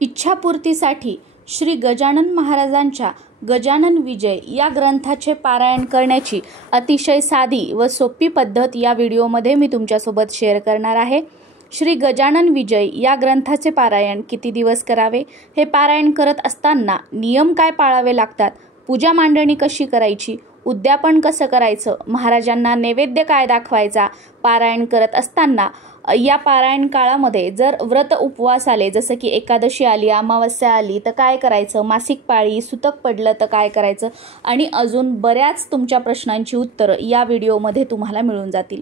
इच्छापूर्तीसाठी श्री गजानन महाराजांच्या गजानन विजय या ग्रंथाचे पारायण करण्याची अतिशय साधी व सोपी पद्धत या व्हिडिओमध्ये मी तुमच्यासोबत शेअर करणार आहे। श्री गजानन विजय या ग्रंथाचे पारायण किती दिवस करावे, हे पारायण करत असताना नियम काय पाळावे लागतात, पूजा मांडणी कशी करायची, उद्यापन कसं करायचं, महाराजांना नैवेद्य काय दाखवायचा, पारायण करत असताना या पारायण काळामध्ये जर व्रत उपवास आले, जसं की एकादशी आली, अमावस्या आली तर काय करायचं, मासिक पाळी सुतक पडलं तर काय करायचं, आणि अजून बऱ्याच तुमच्या प्रश्नांची उत्तरं या व्हिडिओमध्ये तुम्हाला मिळून जातील।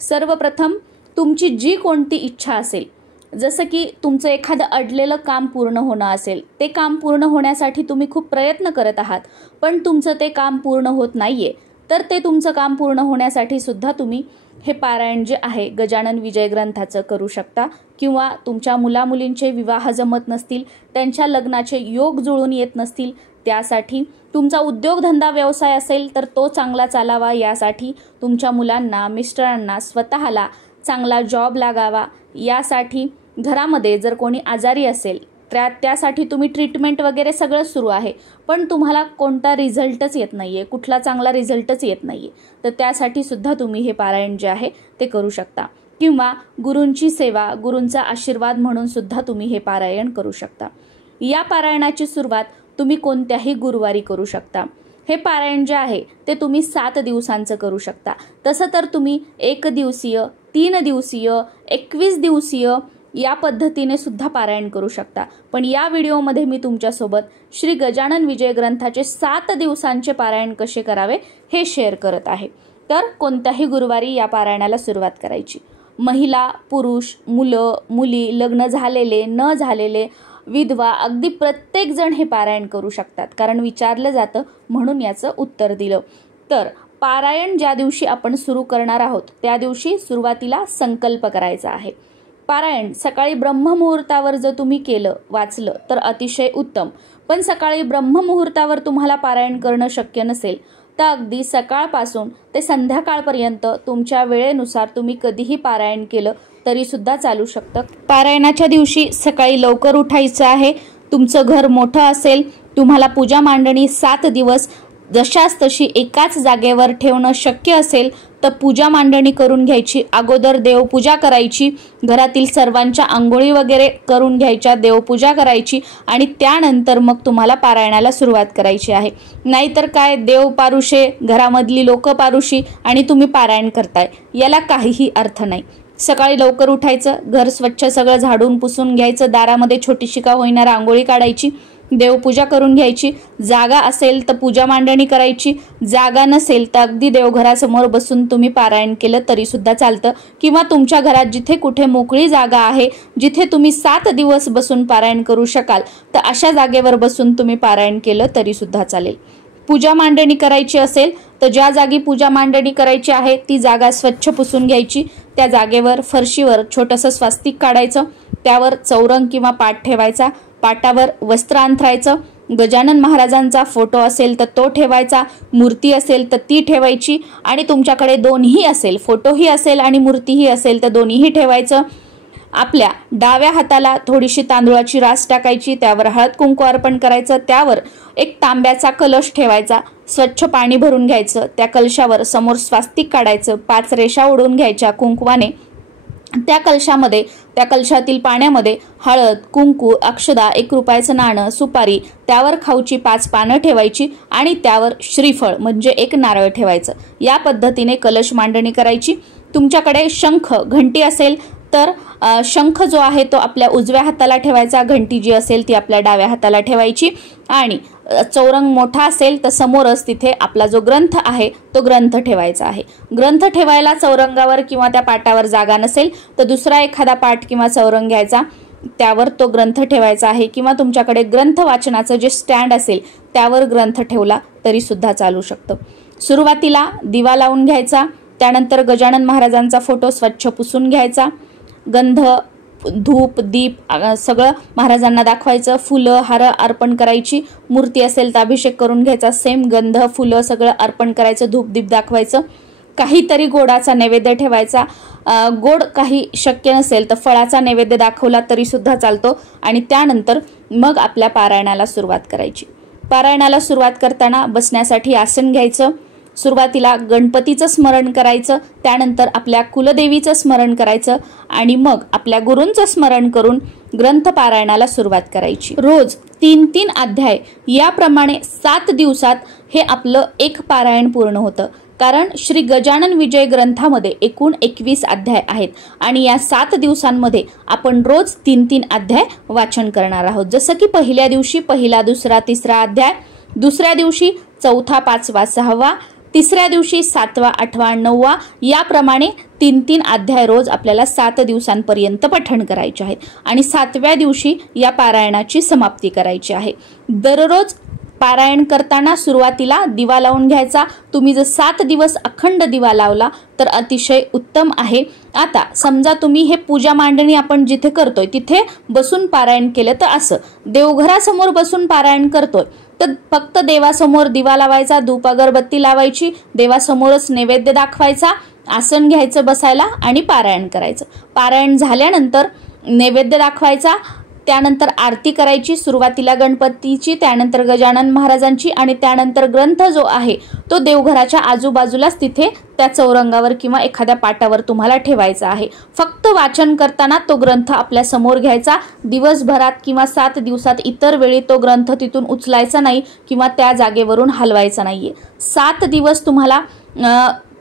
सर्वप्रथम तुमची जी कोणती इच्छा असेल, जसं की तुमचं एखादं अडलेलं काम पूर्ण होणं असेल, ते काम पूर्ण होण्यासाठी तुम्ही खूप प्रयत्न करत आहात पण तुमचं ते काम पूर्ण होत नाहीये, तर ते तुमचं काम पूर्ण होण्यासाठी सुद्धा तुम्ही हे पारायण जे आहे गजानन विजय ग्रंथाचं करू शकता। किंवा तुमच्या मुलामुलींचे विवाह जमत नसतील, त्यांच्या लग्नाचे योग जुळून येत नसतील, त्यासाठी तुमचा उद्योगधंदा व्यवसाय असेल तर तो चांगला चालावा, यासाठी तुमच्या मुलांना, मिस्टरांना, स्वतःला चांगला जॉब लागावा, यासाठी घरामध्ये जर कोणी आजारी असेल त्यासाठी तुम्ही ट्रीटमेंट वगैरे सगळं सुरू आहे पण तुम्हाला कोणता रिझल्टच येत नाहीये, कुठला चांगला रिझल्टच येत नाहीये, तर त्यासाठी सुद्धा तुम्ही हे पारायण जे आहे ते करू शकता। किंवा गुरूंची सेवा, गुरूंचा आशीर्वाद म्हणून सुद्धा तुम्ही हे पारायण करू शकता। या पारायणाची सुरुवात तुम्ही कोणत्याही गुरुवारी करू शकता। हे पारायण जे आहे ते तुम्ही 7 दिवसांचं करू शकता। तसं तर तुम्ही 1 दिवसीय, 3 दिवसीय, 21 दिवसीय या पद्धतीने सुद्धा पारायण करू शकता। पण या व्हिडिओमध्ये मी तुमच्यासोबत श्री गजानन विजय ग्रंथाचे 7 दिवसांचे पारायण कसे करावे हे शेअर करत आहे। तर कोणत्याही गुरुवारी या पारायणाला सुरुवात करायची। महिला, पुरुष, मुलं, मुली, लग्न झालेले, न झालेले, विधवा, अगदी प्रत्येक जण हे पारायण करू शकतात, कारण विचारलं जातं म्हणून याचं उत्तर दिलं। तर पारायण ज्या दिवशी आपण सुरू करणार आहोत त्या दिवशी सुरुवातीला संकल्प करायचा आहे। पारायण सकाळी ब्रह्ममुहूर्तावर जर तुम्ही केलं, वाचलं तर अतिशय उत्तम, पण सकाळी ब्रह्ममुहूर्तावर तुम्हाला पारायण करणं शक्य नसेल तर अगदी सकाळपासून ते संध्याकाळपर्यंत तुमच्या वेळेनुसार तुम्ही कधीही पारायण केलं तरी सुद्धा चालू शकतं। पारायणाच्या दिवशी सकाळी लवकर उठायचं आहे। तुमचं घर मोठं असेल, तुम्हाला पूजा मांडणी 7 दिवस जशाच तशी एकाच जागेवर ठेवणं शक्य असेल तर पूजा मांडणी करून घ्यायची। अगोदर देवपूजा करायची, घरातील सर्वांच्या आंघोळी वगैरे करून घ्यायच्या, देवपूजा करायची आणि त्यानंतर मग तुम्हाला पारायणाला सुरुवात करायची आहे। नाहीतर काय, देव पारुशे, घरामधली लोक पारुशी आणि तुम्ही पारायण करताय, याला काहीही अर्थ नाही। सकाळी लवकर उठायचं, घर स्वच्छ सगळं झाडून पुसून घ्यायचं, दारामध्ये छोटीशी का होईना रांगोळी काढायची, देवपूजा करून घ्यायची। जागा असेल तर पूजा मांडणी करायची, जागा नसेल तर अगदी देवघरासमोर बसून तुम्ही पारायण केलं तरी सुद्धा चालतं। किंवा तुमच्या घरात जिथे कुठे मोकळी जागा आहे, जिथे तुम्ही 7 दिवस बसून पारायण करू शकाल, तर अशा जागेवर बसून तुम्ही पारायण केलं तरी सुद्धा चालेल। पूजा मांडणी करायची असेल तर ज्या जागी पूजा मांडणी करायची आहे ती जागा स्वच्छ पुसून घ्यायची। त्या जागेवर फरशीवर छोटंसं स्वास्तिक काढायचं, त्यावर चौरंग किंवा पाट ठेवायचा, पाटावर वस्त्र अंथरायचं, गजानन महाराजांचा फोटो असेल तर तो ठेवायचा, मूर्ती असेल तर ती ठेवायची, आणि तुमच्याकडे दोन्ही असेल, फोटोही असेल आणि मूर्तीही असेल तर दोन्हीही ठेवायचं। आपल्या डाव्या हाताला थोडीशी तांदूळाची रास टाकायची, त्यावर हळद कुंकू अर्पण करायचं, त्यावर एक तांब्याचा कलश ठेवायचा, स्वच्छ पाणी भरून घ्यायचं, त्या कलशावर समोर स्वास्तिक काढायचं, 5 रेषा ओढून घ्यायच्या कुंकवाने, त्या कलशामध्ये, त्या कलशातील पाण्यामध्ये हळद, कुंकू, अक्षदा, 1 रुपयाचं नाणं, सुपारी, त्यावर खाऊची 5 पानं ठेवायची आणि त्यावर श्रीफळ म्हणजे 1 नारळ ठेवायचं। या पद्धतीने कलश मांडणी करायची। तुमच्याकडे शंख, घंटी असेल तर शंख जो आहे तो आपल्या उजव्या हाताला ठेवायचा, घंटी जी असेल ती आपल्या डाव्या हाताला ठेवायची, आणि चौरंग मोठा असेल तर समोरच तिथे आपला जो ग्रंथ आहे तो ग्रंथ ठेवायचा आहे। ग्रंथ ठेवायला चौरंगावर किंवा त्या पाटावर जागा नसेल तर दुसरा एखादा पाट किंवा चौरंग घ्यायचा, त्यावर तो ग्रंथ ठेवायचा आहे, किंवा तुमच्याकडे ग्रंथ वाचनाचं जे स्टँड असेल त्यावर ग्रंथ ठेवला तरी सुद्धा चालू शकतं। सुरुवातीला दिवा लावून घ्यायचा, त्यानंतर गजानन महाराजांचा फोटो स्वच्छ पुसून घ्यायचा, गंध, धूप, दीप सगळं महाराजांना दाखवायचं, फुलं, हार अर्पण करायची, मूर्ती असेल तर अभिषेक करून घ्यायचा, सेम गंध, फुलं सगळं अर्पण करायचं, धूप दीप दाखवायचं। काहीतरी गोडाचा नैवेद्य ठेवायचा। गोड काही शक्य नसेल तर फळाचा नैवेद्य दाखवला तरी सुद्धा चालतो आणि त्यानंतर मग आपल्या पारायणाला सुरुवात करायची। पारायणाला सुरुवात करताना बसण्यासाठी आसन घ्यायचं। सुरुवातीला गणपतीचं स्मरण करायचं, त्यानंतर आपल्या कुलदेवीचं स्मरण करायचं आणि मग आपल्या गुरूंचं स्मरण करून ग्रंथ पारायणाला सुरुवात करायची। रोज 3-3 अध्याय याप्रमाणे 7 दिवसात हे आपलं एक पारायण पूर्ण होतं। कारण श्री गजानन विजय ग्रंथामध्ये एकूण 21 अध्याय आहेत आणि या 7 दिवसांमध्ये आपण रोज 3-3 अध्याय वाचन करणार आहोत। जसं की पहिल्या दिवशी पहिला, दुसरा, तिसरा अध्याय, दुसऱ्या दिवशी चौथा, पाचवा, सहावा, तिसऱ्या दिवशी 7वा, 8वा, 9वा याप्रमाणे 3-3 अध्याय रोज आपल्याला 7 दिवसांपर्यंत पठण करायचे आहेत आणि 7व्या दिवशी या पारायणाची समाप्ती करायची आहे। दररोज पारायण करताना सुरुवातीला दिवा लावून घ्यायचा। तुम्ही जर 7 दिवस अखंड दिवा लावला तर अतिशय उत्तम आहे। आता समजा तुम्ही हे पूजा मांडणी आपण जिथे करतोय तिथे बसून पारायण केलं तर असं देवघरासमोर बसून पारायण करतोय तर फक्त देवासमोर दिवा लावायचा, धूप अगरबत्ती लावायची, देवासमोरच नैवेद्य दाखवायचा, आसन घ्यायचं बसायला आणि पारायण करायचं। पारायण झाल्यानंतर नैवेद्य दाखवायचा, त्यानंतर आरती करायची, सुरुवातीला गणपतीची, त्यानंतर गजानन महाराजांची आणि त्यानंतर ग्रंथ जो आहे तो देवघराच्या आजूबाजूलाच तिथे त्या चौरंगावर किंवा एखाद्या पाटावर तुम्हाला ठेवायचा आहे। फक्त वाचन करताना तो ग्रंथ आपल्या समोर घ्यायचा। दिवसभरात किंवा 7 दिवसात इतर वेळी तो ग्रंथ तिथून उचलायचा नाही किंवा त्या जागेवरून हलवायचा नाहीये। 7 दिवस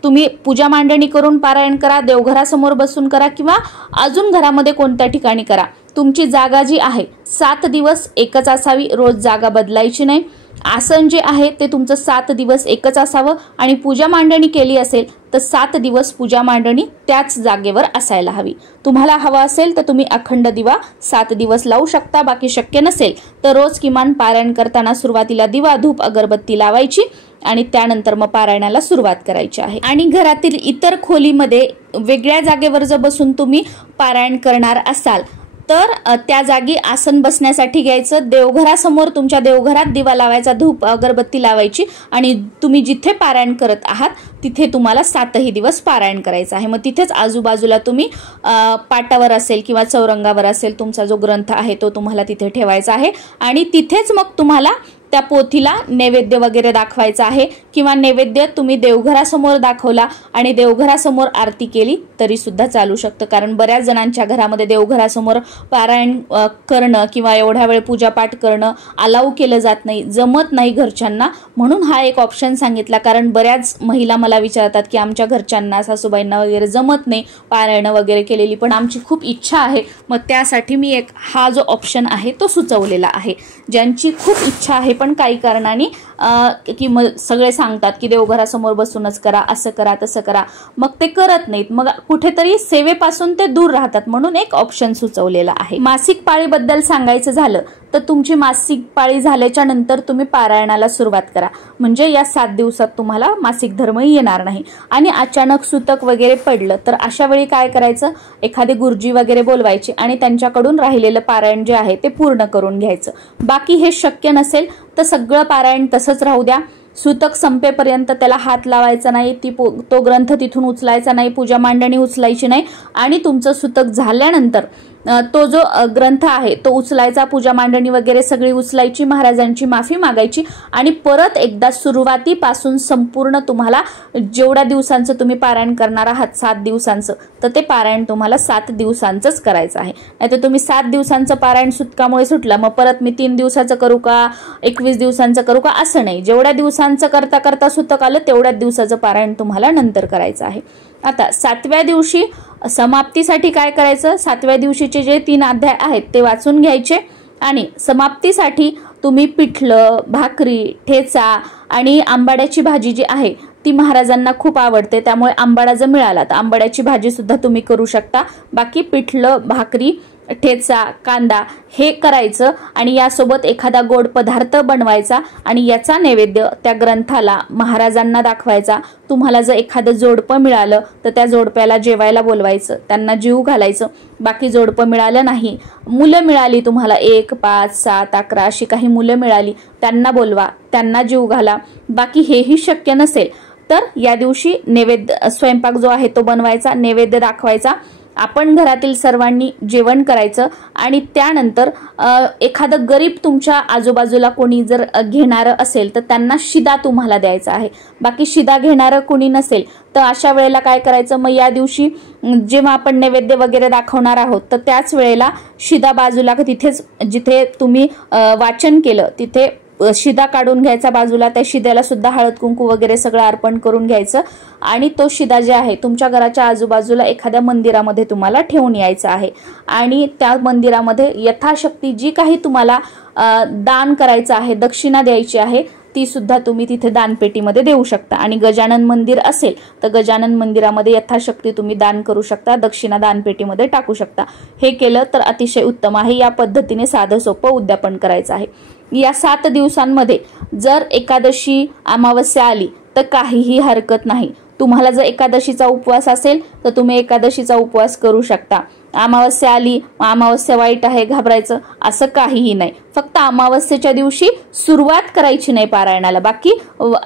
तुम्ही पूजा मांडणी करून पारायण करा, देवघरासमोर बसून करा किंवा अजून घरामध्ये कोणत्या ठिकाणी करा। तुमची जागा जी आहे 7 दिवस एकच असावी, रोज जागा बदलायची नाही। आसन जे आहे ते तुमचं 7 दिवस एकच असावं आणि पूजा मांडणी केली असेल तर 7 दिवस पूजा मांडणी त्याच जागेवर असायला हवी। तुम्हाला हवा असेल तर तुम्ही अखंड दिवा 7 दिवस लावू शकता, बाकी शक्य नसेल तर रोज किमान पारायण करताना सुरुवातीला दिवा, धूप, अगरबत्ती लावायची आणि त्यानंतर मग पारायणाला सुरुवात करायची आहे। आणि घरातील इतर खोलीमध्ये वेगळ्या जागेवर जर बसून तुम्ही पारायण करणार असाल तर त्या जागी आसन बसण्यासाठी घ्यायचं। देवघरासमोर तुमच्या देवघरात दिवा लावायचा, धूप अगरबत्ती लावायची आणि तुम्ही जिथे पारायण करत आहात तिथे तुम्हाला 7ही दिवस पारायण करायचं आहे। मग तिथेच आजूबाजूला तुम्ही पाटावर असेल किंवा चौरंगावर असेल तुमचा जो ग्रंथ आहे तो तुम्हाला तिथे ठेवायचा आहे आणि तिथेच मग तुम्हाला त्या पोथीला नैवेद्य वगैरे दाखवायचा आहे किंवा नैवेद्य तुम्ही देवघरासमोर दाखवला आणि देवघरासमोर आरती केली तरी सुद्धा चालू शकतं। कारण बऱ्याच जणांच्या घरामध्ये देवघरासमोर पारायण करणं किंवा एवढ्या वेळ पूजापाठ करणं अलाउ केलं जात नाही, जमत नाही घरच्यांना, म्हणून हा एक ऑप्शन सांगितला। कारण बऱ्याच महिला मला विचारतात की आमच्या घरच्यांना, सासूबाईंना वगैरे जमत नाही पारायण वगैरे केलेली, पण आमची खूप इच्छा आहे, मग त्यासाठी मी हा जो ऑप्शन आहे तो सुचवलेला आहे। ज्यांची खूप इच्छा आहे पण काही कारणाने की सगळे सांगतात की देवघरासमोर बसूनच करा, असं करा, तसं करा, मग ते करत नाहीत, मग कुठेतरी सेवेपासून ते दूर राहतात, म्हणून एक ऑप्शन सुचवलेला आहे। मासिक पाळीबद्दल सांगायचं झालं तर तुमची मासिक पाळी झाल्याच्या नंतर तुम्ही पारायणाला सुरुवात करा, म्हणजे या 7 दिवसात तुम्हाला मासिक धर्म येणार नाही। आणि अचानक सुतक वगैरे पडलं तर अशा वेळी काय करायचं, एखादी गुरुजी वगैरे बोलवायची आणि त्यांच्याकडून राहिलेलं पारायण जे आहे ते पूर्ण करून घ्यायचं। बाकी हे शक्य नसेल तर सगळं पारायण तसंच राहू द्या, सुतक संपेपर्यंत त्याला हात लावायचा नाही, तो ग्रंथ तिथून उचलायचा नाही, पूजा मांडणी उचलायची नाही आणि तुमचं सुतक झाल्यानंतर तो जो ग्रंथ आहे तो उचलायचा, पूजा मांडणी वगैरे सगळी उचलायची, महाराजांची माफी मागायची आणि परत एकदा सुरुवातीपासून संपूर्ण तुम्हाला जेवढ्या दिवसांचं तुम्ही पारायण करणार आहात 7 दिवसांचं, तर ते पारायण तुम्हाला 7 दिवसांचंच करायचं आहे। नाहीतर तुम्ही 7 दिवसांचं पारायण सुतकामुळे सुटलं मग परत मी 3 दिवसाचं करू का, 21 दिवसांचं करू का, असं नाही। जेवढ्या दिवसांचं करता करता सुतक आलं तेवढ्याच दिवसाचं पारायण तुम्हाला नंतर करायचं आहे। आता 7व्या दिवशी समाप्तीसाठी काय करायचं, 7व्या दिवशीचे जे 3 अध्याय आहेत ते वाचून घ्यायचे आणि समाप्तीसाठी तुम्ही पिठलं, भाकरी, ठेचा आणि आंबाड्याची भाजी जी आहे ती महाराजांना खूप आवडते, त्यामुळे आंबाडा जर मिळाला तर आंबाड्याची भाजी सुद्धा तुम्ही करू शकता। बाकी पिठलं, भाकरी, ठेचा, कांदा हे करायचं आणि यासोबत एखादा गोड पदार्थ बनवायचा आणि याचा नैवेद्य त्या ग्रंथाला महाराजांना दाखवायचा। तुम्हाला जर एखादं जोडपं मिळालं तर त्या जोडप्याला जेवायला बोलवायचं, त्यांना जीव घालायचं। बाकी जोडपं मिळालं नाही, मुलं मिळाली तुम्हाला 1, 5, 7, 11 अशी काही मुलं मिळाली त्यांना बोलवा, त्यांना जीव घाला। बाकी हेही शक्य नसेल तर या दिवशी नैवेद्य स्वयंपाक जो आहे तो बनवायचा, नैवेद्य दाखवायचा, आपण घरातील सर्वांनी जेवण करायचं आणि त्यानंतर एखादं गरीब तुमच्या आजूबाजूला कोणी जर घेणारं असेल तर त्यांना शिदा तुम्हाला द्यायचा आहे। बाकी शिदा घेणारं कोणी नसेल तर अशा वेळेला काय करायचं, मग या दिवशी जेव्हा आपण नैवेद्य वगैरे दाखवणार आहोत तर त्याच वेळेला शिदा बाजूला तिथेच जिथे तुम्ही वाचन केलं तिथे शिदा काढून घ्यायचा बाजूला, त्या शिद्याला सुद्धा हळद कुंकू वगैरे सगळं अर्पण करून घ्यायचं आणि तो शिदा जे आहे तुमच्या घराच्या आजूबाजूला एखाद्या मंदिरामध्ये तुम्हाला ठेवून यायचा आहे आणि त्या मंदिरामध्ये यथाशक्ती जी काही तुम्हाला दान करायचं आहे, दक्षिणा द्यायची आहे, ती सुद्धा तुम्ही तिथे दानपेटीमध्ये देऊ शकता। आणि गजानन मंदिर असेल तर गजानन मंदिरामध्ये यथाशक्ती तुम्ही दान करू शकता, दक्षिणा दानपेटीमध्ये टाकू शकता। हे केलं तर अतिशय उत्तम आहे। या पद्धतीने साधं सोपं उद्यापन करायचं आहे। या 7 दिवसांमध्ये जर एकादशी अमावस्या आली तर काहीही हरकत नाही। तुम्हाला जर एकादशीचा उपवास असेल तर तुम्ही एकादशीचा उपवास करू शकता। अमावस्या आली, अमावस्या वाईट आहे घाबरायचं असं काहीही नाही। फक्त अमावस्येच्या दिवशी सुरुवात करायची नाही पारायणाला, बाकी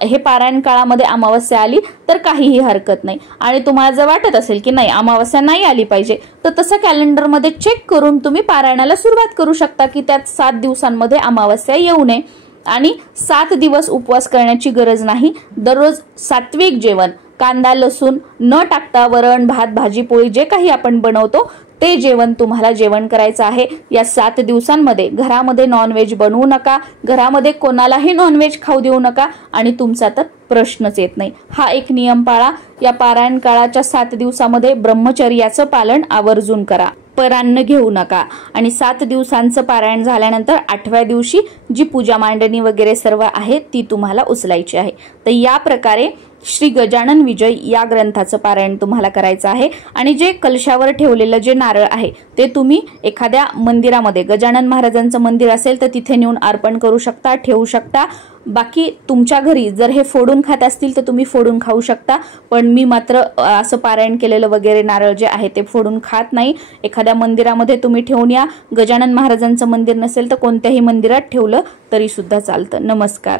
हे पारायण काळामध्ये अमावस्या आली तर काहीही हरकत नाही। आणि तुम्हाला जर वाटत असेल की नाही अमावस्या नाही आली पाहिजे तर तसं कॅलेंडरमध्ये चेक करून तुम्ही पारायणाला सुरुवात करू शकता की त्यात 7 दिवसांमध्ये अमावस्या येऊ नये। आणि 7 दिवस उपवास करण्याची गरज नाही। दररोज सात्विक जेवण, कांदा लसूण न टाकता वरण भात भाजी पोळी जे काही आपण बनवतो ते जेवण तुम्हाला जेवण करायचं आहे। या 7 दिवसांमध्ये घरामध्ये नॉनव्हेज बनवू नका, घरामध्ये कोणालाही नॉनव्हेज खाऊ देऊ नका आणि तुमचा तर प्रश्नच येत नाही। हा एक नियम पाळा। या पारायण काळाच्या 7 दिवसामध्ये ब्रह्मचर्याचं पालन आवर्जून करा, परान्न घेऊ नका। आणि 7 दिवसांचं पारायण झाल्यानंतर 8व्या दिवशी जी पूजा मांडणी वगैरे सर्व आहे ती तुम्हाला उचलायची आहे। तर या प्रकारे श्री गजानन विजय या ग्रंथाचं पारायण तुम्हाला करायचं आहे। आणि जे कलशावर ठेवलेलं जे नारळ आहे ते तुम्ही एखाद्या मंदिरामध्ये, गजानन महाराजांचं मंदिर असेल तर तिथे नेऊन अर्पण करू शकता, ठेवू शकता। बाकी तुमच्या घरी जर हे फोडून खात असतील तर तुम्ही फोडून खाऊ शकता, पण मी मात्र असं पारायण केलेलं वगैरे नारळ जे आहे ते फोडून खात नाही। एखाद्या मंदिरामध्ये तुम्ही ठेवून या। गजानन महाराजांचं मंदिर नसेल तर कोणत्याही मंदिरात ठेवलं तरी सुद्धा चालतं। नमस्कार।